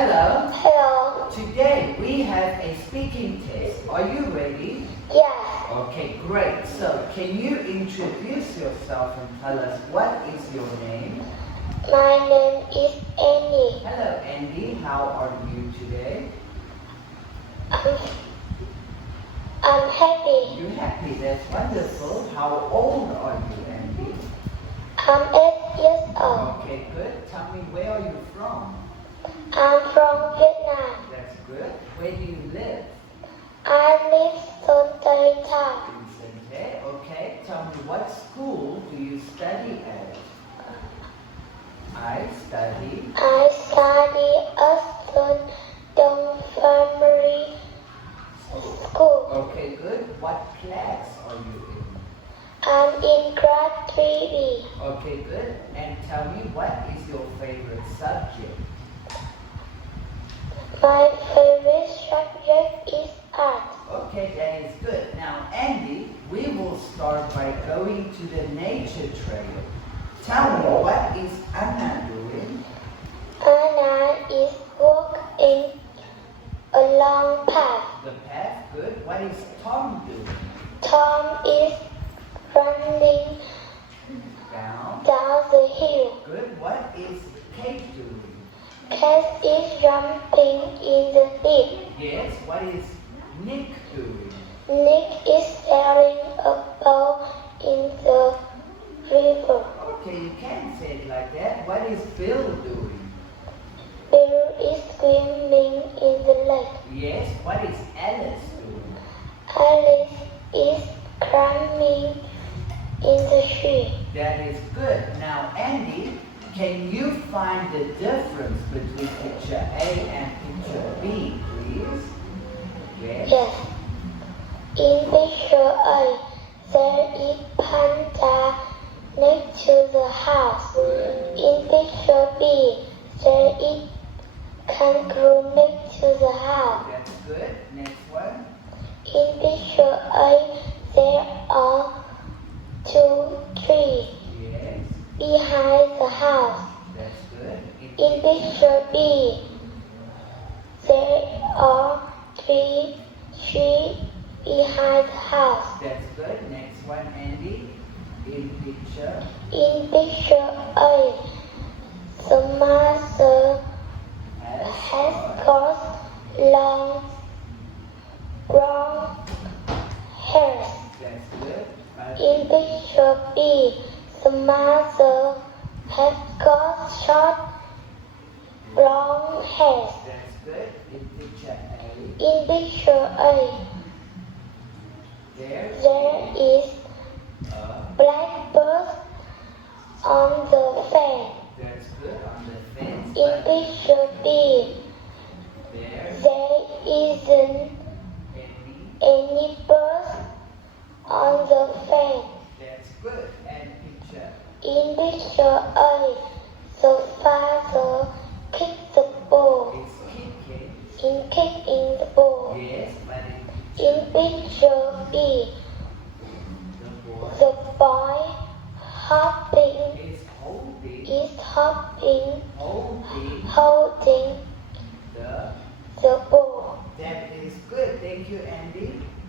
Hello. Hello. Today we have a speaking test. Are you ready? Yes. Okay, great. So, can you introduce yourself and tell us what is your name? My name is Annie. Hello, Andy. How are you today? I'm happy. You're happy. That's wonderful. How old are you, Andy? I'm 8 years old. Okay, good. Tell me, where are you from? I'm from Vietnam. That's good. Where do you live? I live in Town. In Sente. Okay. Tell me, what school do you study at? I study at Student Primary School. Okay, good. What class are you in? I'm in grade 3B. Okay, good. And tell me, what is your favorite subject? My favorite subject is art. Okay, that is good. Now, Andy, we will start by going to the nature trail. Tell me, what is Anna doing? Anna is walking along path. The path, good. What is Tom doing? Tom is running Down. down the hill. Good. What is Kate doing? Cat is jumping in the lake. Yes. What is Nick doing? Nick is sailing a boat in the river. Okay, you can say it like that. What is Bill doing? Bill is swimming in the lake. Yes. What is Alice doing? Alice is climbing in the tree. That is good. Now, Andy, can you find the difference between picture A and picture B, please? Yes. Yes. In picture A, there is panda next to the house. In picture B, there is kangaroo next to the house. That's good. Next one. In picture A, there are 2 trees Yes. behind the house. That's good. In picture B, there are 3 trees behind the house. That's good. Next one, Andy. In picture. In picture A, the mother has got long brown hair. That's good. In picture B, the mother has got short brown hair. That's good. In picture A. In picture A, There there is a. blackbird on the fence. That's good. On the fence. In picture B, There. there isn't any bird on the fence. That's good. And picture. In picture A, the father kicked the ball. It's kicking. In kicking the ball. Yes, but In picture B,